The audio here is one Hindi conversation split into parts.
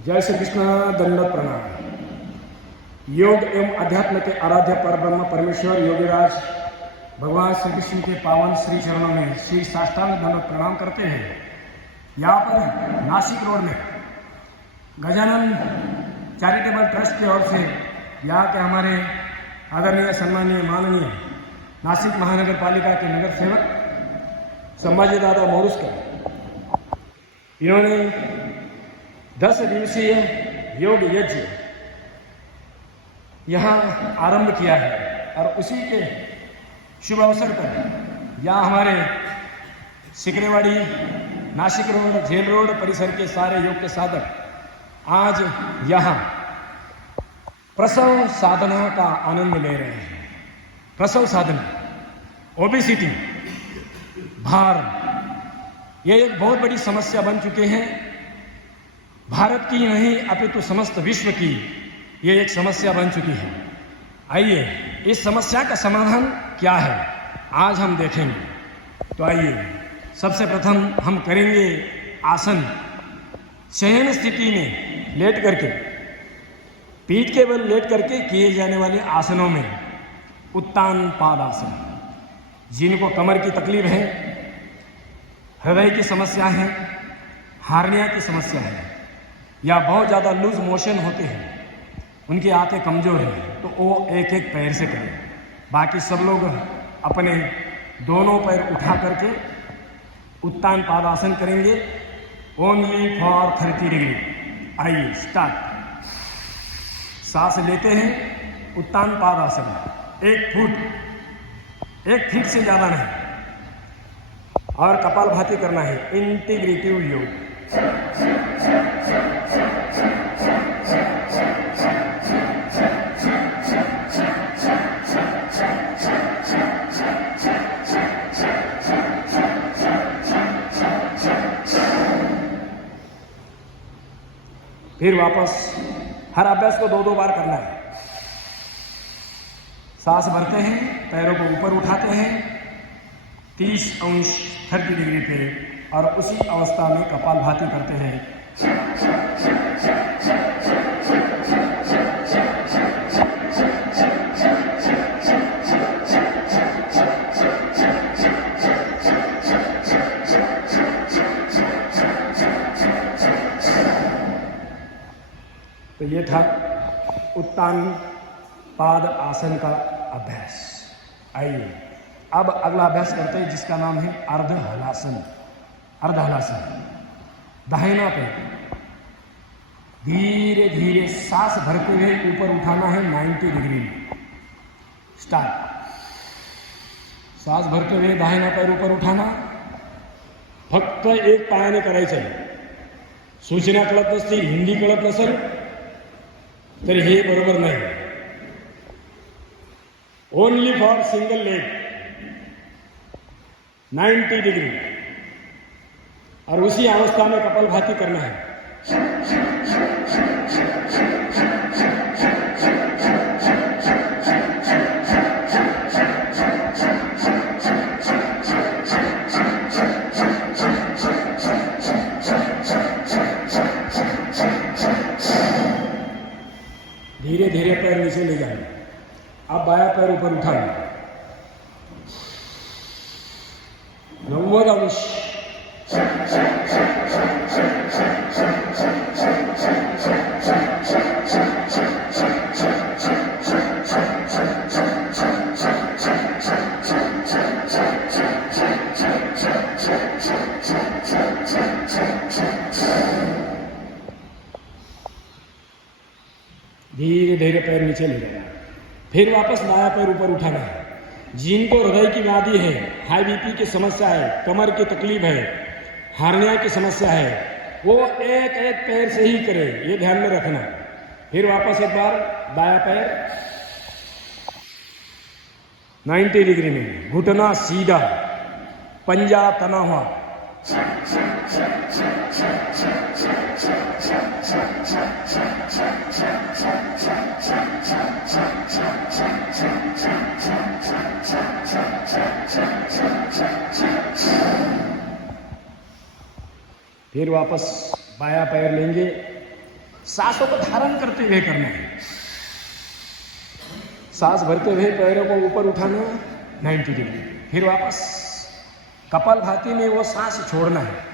जय श्री कृष्ण। दंडवत प्रणाम। योग एवं अध्यात्म के आराध्य पर ब्रह्म परमेश्वर योगीराज भगवान श्री कृष्ण के पावन श्री चरणों में श्री साष्टांग दंडवत प्रणाम करते हैं। यहाँ पर नासिक रोड में गजानन चैरिटेबल ट्रस्ट की ओर से यहाँ के हमारे आदरणीय सम्मानीय माननीय नासिक महानगर पालिका के नगर सेवक संभाजी दादा मोरुस्कर, इन्होंने 10 दिवसीय योग यज्ञ यहाँ आरंभ किया है और उसी के शुभ अवसर पर यहाँ हमारे सिकरेवाड़ी नासिक रोड जेल रोड परिसर के सारे योग के साधक आज यहाँ प्रसव साधना का आनंद ले रहे हैं। प्रसव साधना, ओबेसिटी, भार, यह एक बहुत बड़ी समस्या बन चुके हैं। भारत की नहीं अपितु समस्त विश्व की यह एक समस्या बन चुकी है। आइए इस समस्या का समाधान क्या है आज हम देखेंगे। तो आइए सबसे प्रथम हम करेंगे आसन। शयन स्थिति में लेट करके, पीठ के बल लेट करके किए जाने वाले आसनों में उत्तान पादासन। जिनको कमर की तकलीफ है, हृदय की समस्या है, हार्निया की समस्या है या बहुत ज़्यादा लूज मोशन होते हैं, उनकी आंखें कमज़ोर हैं, तो वो एक एक पैर से करें। बाकी सब लोग अपने दोनों पैर उठा करके उत्तान पादासन करेंगे ओनली फॉर 30 डिग्री। आइए स्टार्ट। सांस लेते हैं, उत्तान पादासन 1 फीट से ज़्यादा नहीं, और कपालभाति करना है। इंटीग्रेटिव योग। फिर वापस हर अभ्यास को 2-2 बार करना है। सांस भरते हैं, पैरों को ऊपर उठाते हैं 30 अंश 30 डिग्री पे, और उसी अवस्था में कपालभाति करते हैं। तो ये था उत्तान पाद आसन का अभ्यास। आइए अब अगला अभ्यास करते हैं जिसका नाम है अर्ध हलासन। अर्ध हलासन, दाहिना पैर धीरे धीरे सांस भरते हुए ऊपर उठाना है 90 डिग्री में। स्टार्ट। सांस भरते हुए दाहिना पैर ऊपर उठाना, फक्त एक पायाने करायचं आहे। सूचना कळत नसतील, हिंदी कळत नसेल तर हे बरोबर नाही। Only for single leg 90 degree, और उसी अवस्था में कपालभाति करना है। धीरे धीरे पैर नीचे ले जाएंगे। अब बाया पैर ऊपर उठाएंगे 90 अंश। धीरे धीरे पैर नीचे ले जाना। फिर वापस दाया पैर ऊपर उठाना है। जिनको हृदय की व्याधि है, हाई बीपी की समस्या है, कमर की तकलीफ है, हार्निया की समस्या है, वो एक एक पैर से ही करे, ये ध्यान में रखना। फिर वापस एक बार दाया पैर 90 डिग्री में, घुटना सीधा, पंजा तना हुआ। फिर वापस बायां पैर लेंगे, सांसों को धारण करते हुए करना है। सांस भरते हुए पैरों को ऊपर उठाना 90 डिग्री, फिर वापस कपालभाति में वो सांस छोड़ना है।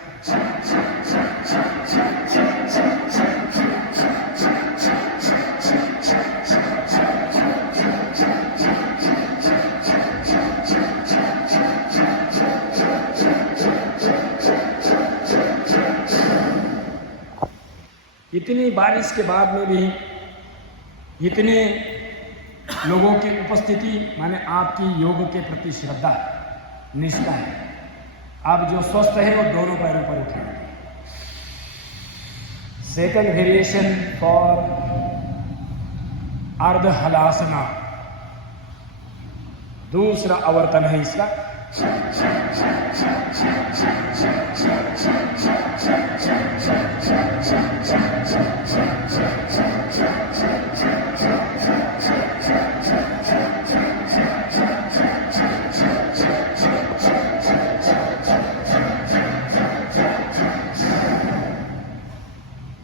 इतनी बारिश के बाद में भी इतने लोगों की उपस्थिति माने आपकी योग के प्रति श्रद्धा निष्ठा है। आप जो स्वस्थ है वो दोनों पैरों पर उठाएंगे। सेकंड वेरिएशन फॉर अर्ध हलासना, दूसरा आवर्तन है इसका।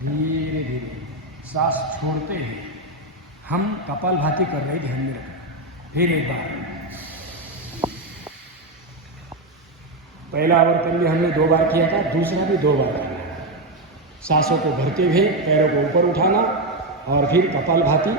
धीरे धीरे सांस छोड़ते हैं हम कपालभाति कर रहे, ध्यान में रखना। फिर एक बार, पहला आवर्तन भी हमने 2 बार किया था, दूसरा भी 2 बार करना है। सांसों को भरते हुए पैरों को ऊपर उठाना और फिर कपालभाति।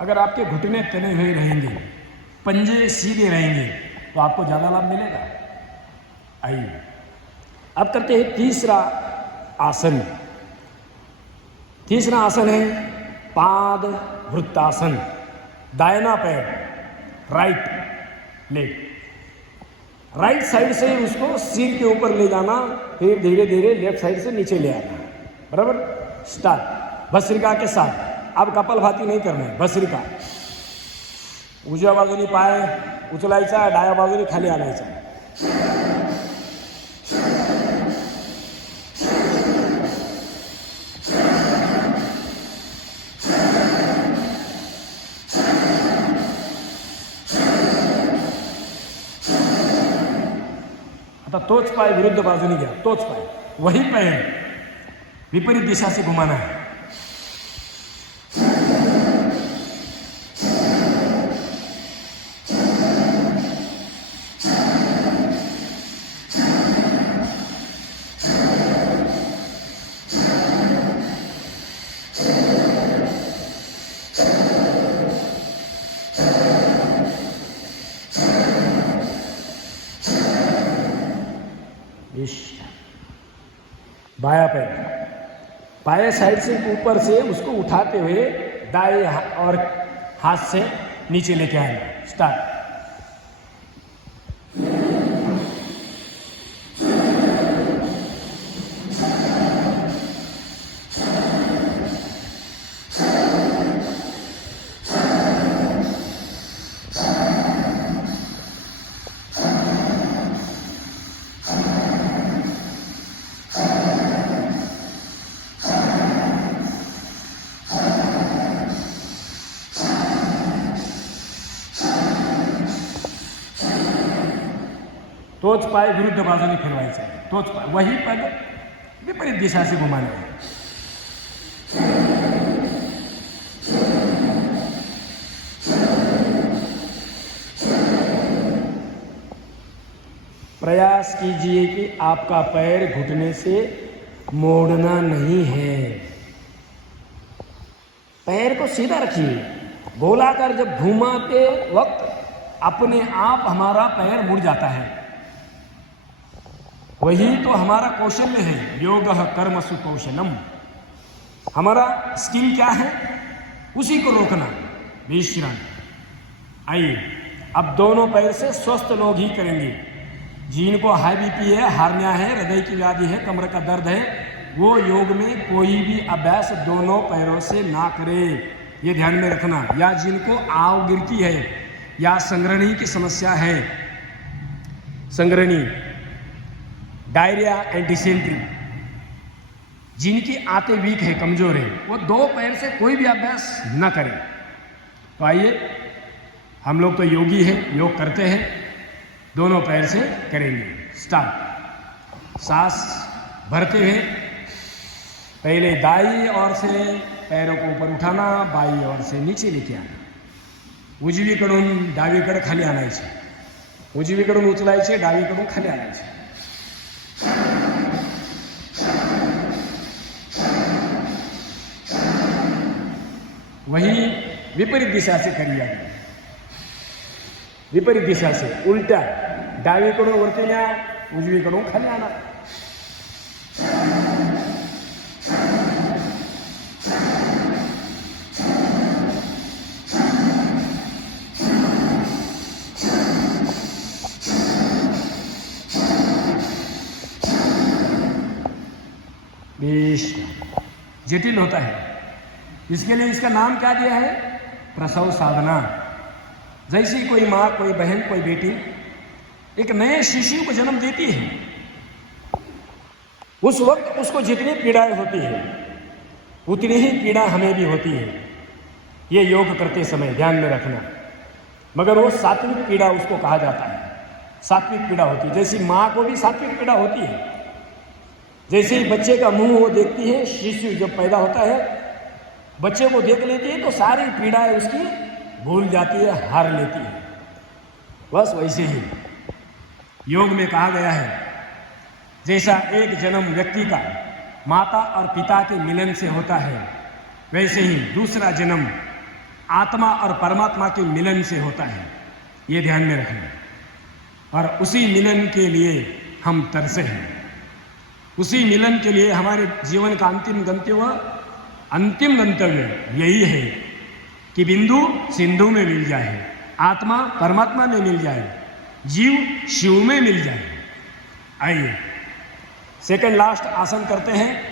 अगर आपके घुटने तने हुए रहेंगे, पंजे सीधे रहेंगे, तो आपको ज्यादा लाभ मिलेगा। आइए अब करते हैं तीसरा आसन। तीसरा आसन है पाद वृत्तासन। दाहिना पैर, राइट लेग, राइट साइड से उसको सिर के ऊपर ले जाना, फिर धीरे धीरे लेफ्ट साइड से नीचे ले आना। बराबर, स्टार्ट। भस्त्रिका के साथ। अब कपालभाती नाही करणे, भस्त्रिका। उजव्या बाजूनी पाय उचलायचा, डाव्या बाजूनी खाली आणायचा। आता तोच पाय विरुद्ध बाजूनी घ्या, तोच पाय, वही पैर विपरीत दिशा से घुमाना है। बाया पैर बाएं साइड से ऊपर से उसको उठाते हुए दाएं और हाथ से नीचे लेके आएंगे। स्टार्ट। तोच पाय विरुद्ध बाजूने फिरवायचा आहे, तोच पाय, वही पद विपरीत दिशा से घुमाना है। प्रयास कीजिए कि आपका पैर घुटने से मोड़ना नहीं है। पैर को सीधा रखिए। गोलाकार जब घुमाते वक्त अपने आप हमारा पैर मुड़ जाता है। वही तो हमारा कौशल्य है। योगः कर्मसु कौशलम। हमारा स्किल क्या है? उसी को रोकना, विश्राम। आइए अब दोनों पैर से स्वस्थ लोग ही करेंगे। जिनको हाई बीपी है, हार्निया है, हृदय की व्याधि है, कमर का दर्द है, वो योग में कोई भी अभ्यास दोनों पैरों से ना करे, ये ध्यान में रखना। या जिनको आव गिरती है या संग्रहणी की समस्या है, संग्रहणी डायरिया एंड डिसेंट्री, जिनकी आंतें वीक है, कमजोर है, वो 2 पैर से कोई भी अभ्यास न करें। तो आइए, हम लोग तो योगी हैं, योग करते हैं, दोनों पैर से करेंगे। स्टार्ट। सांस भरते हुए पहले दाई ओर से पैरों को ऊपर उठाना, बाई ओर से नीचे लेके आना, उजवीकडून डावीकडे खाली आणायचे, उजवीकडून उचलायचे, डावीकडून खाली आणायचे। वही विपरीत दिशा से करिए, विपरीत दिशा से उलटा, डावीकडून वरती न्या, उजवीकडून खाली आणा। जटिल होता है, इसके लिए इसका नाम क्या दिया है? प्रसव साधना। जैसी कोई माँ, कोई बहन, कोई बेटी एक नए शिशु को जन्म देती है, उस वक्त उसको जितनी पीड़ाएं होती है उतनी ही पीड़ा हमें भी होती है। ये योग करते समय ध्यान में रखना। मगर वो सात्विक पीड़ा उसको कहा जाता है, सात्विक पीड़ा होती है। जैसी माँ को भी सात्विक पीड़ा होती है, जैसे ही बच्चे का मुंह वो देखती है, शिशु जब पैदा होता है, बच्चे को देख लेती है तो सारी पीड़ाएं उसकी भूल जाती है, हार लेती है। बस वैसे ही योग में कहा गया है, जैसा एक जन्म व्यक्ति का माता और पिता के मिलन से होता है, वैसे ही दूसरा जन्म आत्मा और परमात्मा के मिलन से होता है। ये ध्यान में रखना। और उसी मिलन के लिए हम तरसे हैं, उसी मिलन के लिए हमारे जीवन का अंतिम गंतव्य यही है कि बिंदु सिंधु में मिल जाए, आत्मा परमात्मा में मिल जाए, जीव शिव में मिल जाए। आइए सेकंड लास्ट आसन करते हैं,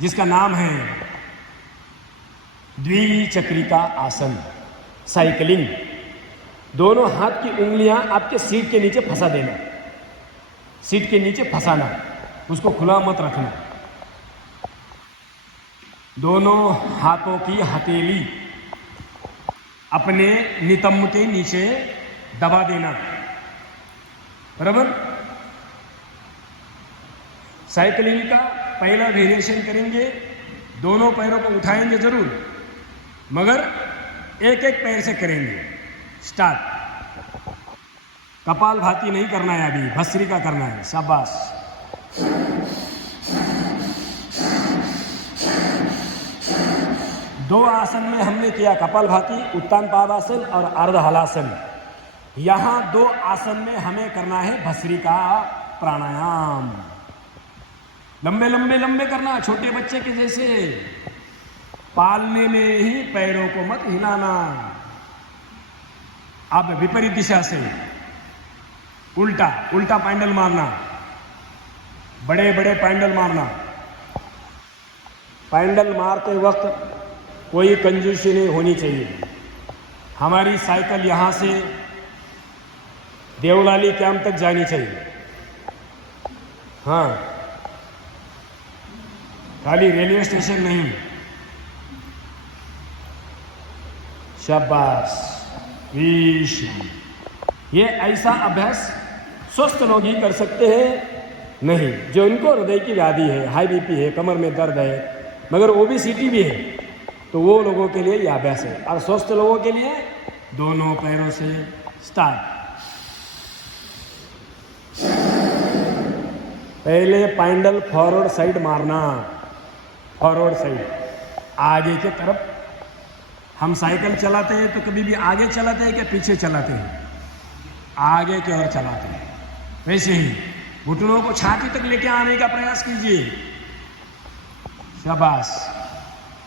जिसका नाम है द्विचक्रिका आसन, साइकिलिंग। दोनों हाथ की उंगलियां आपके सीट के नीचे फंसा देना, सीट के नीचे फंसाना, उसको खुला मत रखना। दोनों हाथों की हथेली अपने नितंब के नीचे दबा देना, बराबर। साइकिलिंग का पहला वेरिएशन करेंगे, दोनों पैरों को उठाएंगे जरूर, मगर एक एक पैर से करेंगे। स्टार्ट। कपालभाति नहीं करना है, अभी भस्त्रिका करना है। शाबाश। दो आसन में हमने किया, कपालभाति, उत्तान पादासन और अर्ध हलासन। यहां 2 आसन में हमें करना है भस्त्रिका प्राणायाम। लंबे लंबे लंबे करना, छोटे बच्चे के जैसे। पालने में ही पैरों को मत हिलाना। अब विपरीत दिशा से उल्टा उल्टा पैंडल मारना, बड़े बड़े पैंडल मारना। पैंडल मारते वक्त कोई कंजूसी नहीं होनी चाहिए। हमारी साइकिल यहां से देवलाली कैंप तक जानी चाहिए। हाँ, खाली रेलवे स्टेशन नहीं। शाबाश। ये ऐसा अभ्यास स्वस्थ लोग ही कर सकते हैं, नहीं जो इनको हृदय की व्याधि है, हाई बीपी है, कमर में दर्द है, मगर ओबेसिटी भी है, तो वो लोगों के लिए यह अभ्यास है। और स्वस्थ लोगों के लिए दोनों पैरों से स्टार्ट। पहले पैंडल फॉरवर्ड साइड मारना, फॉरवर्ड साइड, आगे के तरफ। हम साइकिल चलाते हैं तो कभी भी आगे चलाते हैं कि पीछे चलाते हैं? आगे की ओर चलाते हैं। वैसे ही घुटनों को छाती तक लेके आने का प्रयास कीजिए। शाबाश।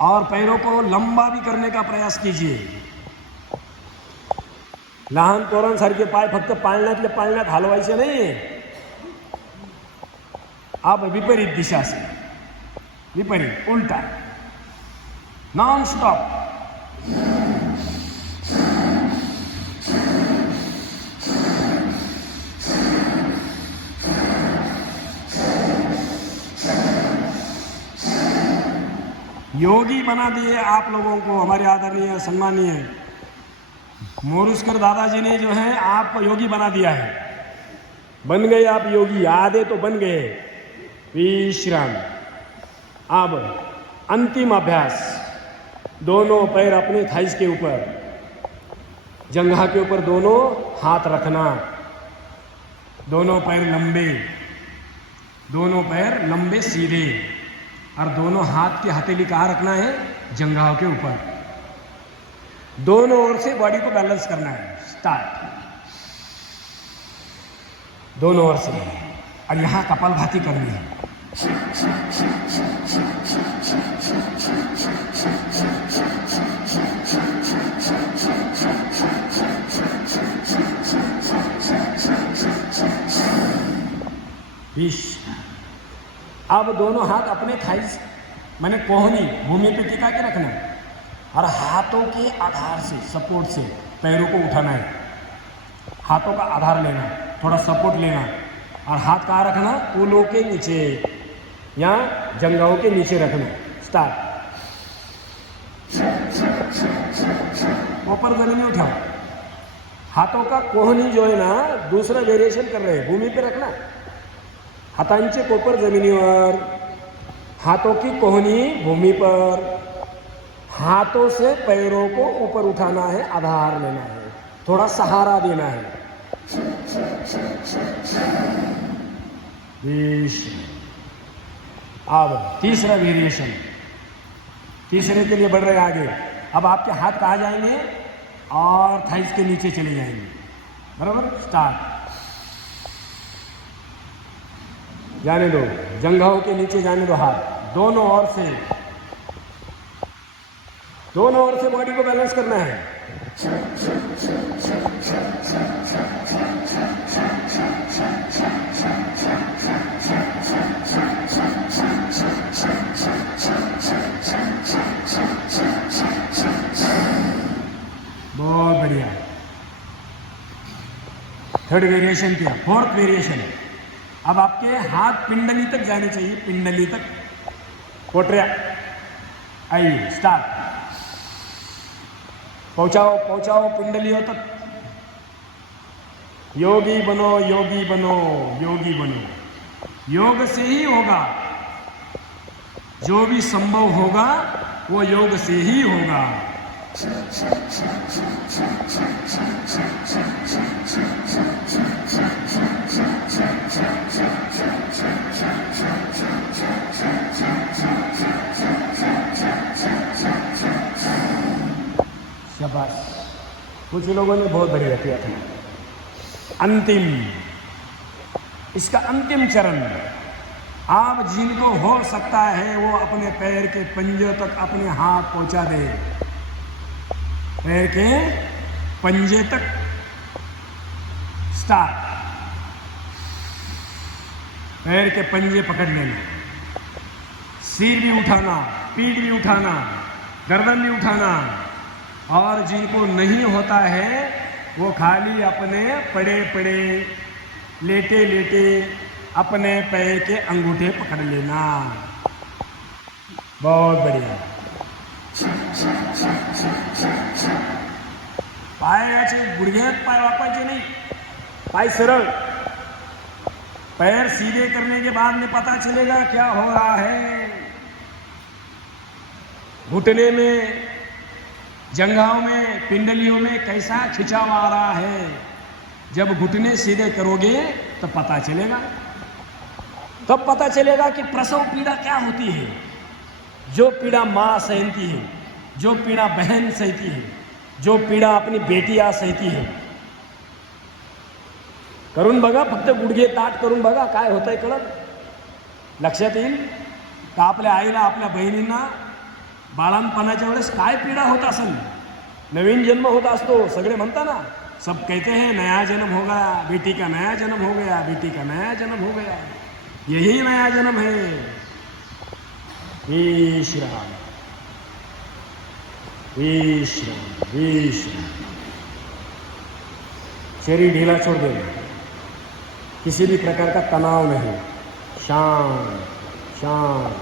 और पैरों को लंबा भी करने का प्रयास कीजिए। लहान पोरांसारखे पाय फक्त पाळण्यातले पाळण्यात हलवायचे नाही। अब विपरीत दिशा से, विपरीत, उल्टा, नॉन स्टॉप। योगी बना दिए आप लोगों को हमारे आदरणीय सम्मानीय मोरुस्कर दादाजी ने जो है आपको योगी बना दिया है। बन गए आप योगी, आधे तो बन गए। विश्राम। अब अंतिम अभ्यास, दोनों पैर अपने थाइस के ऊपर, जंघा के ऊपर दोनों हाथ रखना, दोनों पैर लंबे, दोनों पैर लंबे सीधे, और दोनों हाथ की हथेली कहाँ रखना है? जंघाओं के ऊपर। दोनों ओर से बॉडी को बैलेंस करना है। स्टार्ट। दोनों ओर से, और यहां कपालभाति करनी है। अब दोनों हाथ अपने थाइस माने कोहनी भूमि पे टिका के रखना, और हाथों के आधार से, सपोर्ट से पैरों को उठाना है। हाथों का आधार लेना, थोड़ा सपोर्ट लेना, और हाथ कहाँ रखना? कूलों के नीचे या जंघाओं के नीचे रखना। स्टार्ट। ऊपर जमीन में उठाओ। हाथों का कोहनी जो है ना, दूसरा वेरिएशन कर रहे हैं, भूमि पे रखना। हातांचे कोपर जमिनीवर, हाथों की कोहनी भूमि पर, हाथों से पैरों को ऊपर उठाना है, आधार लेना है, थोड़ा सहारा देना है। अब तीसरा वेरिएशन, तीसरे के लिए बढ़ रहे आगे। अब आपके हाथ कहाँ जाएंगे? और थाइस के नीचे चले जाएंगे। बराबर। स्टार्ट। जाने दो, जंघाओं के नीचे जाने दो हाथ, दोनों ओर से, दोनों ओर से बॉडी को बैलेंस करना है। बहुत बढ़िया। थर्ड वेरिएशन किया। फोर्थ वेरिएशन, अब आपके हाथ पिंडली तक जाने चाहिए, पिंडली तक। कोटरिया आइए। स्टार्ट। पहुंचाओ पहुंचाओ पिंडलियों तक। योगी बनो, योगी बनो, योगी बनो। योग से ही होगा, जो भी संभव होगा वो योग से ही होगा। शाबाश। कुछ लोगों ने बहुत बढ़िया किया था। अंतिम, इसका अंतिम चरण, आप जिनको हो सकता है वो अपने पैर के पंजे तक अपने हाथ पहुंचा दे, पैर के पंजे तक। स्टार्ट। पैर के पंजे पकड़ लेना, सिर भी उठाना, पीठ भी उठाना, गर्दन भी उठाना, और जिनको नहीं होता है वो खाली अपने पड़े पड़े, लेटे लेटे अपने पैर के अंगूठे पकड़ लेना। बहुत बढ़िया। पाय याचे गुडघ्यात पाय वापायचे नहीं, पाय सरळ। पैर सीधे करने के बाद में पता चलेगा क्या हो रहा है। घुटने में, जंघाओं में, पिंडलियों में कैसा खिंचाव आ रहा है। जब घुटने सीधे करोगे तो पता चलेगा। तब पता चलेगा कि प्रसव पीड़ा क्या होती है। जो पीड़ा माँ सहती है, जो पीड़ा बहन सहती है, जो पीड़ा अपनी बेटियां सहती है। करून बघा, फक्त गुडघे ताट करून बघा, काय होतंय कळत लक्षात येईल का आपल्या आईला, आपल्या बहिणींना बाळांपणाच्या वेळेस काय पीडा होत असेल। नवीन जन्म होता असतो, सगळे म्हणता ना, सब कहते हैं नया जन्म हो गया, बेटी का नया जन्म हो गया, बेटी का नया जन्म हो गया। यही नया जन्म है। विश्राम, विश्राम, विश्राम। शरीर ढीला छोड़ देना, किसी भी प्रकार का तनाव नहीं, शांत शांत।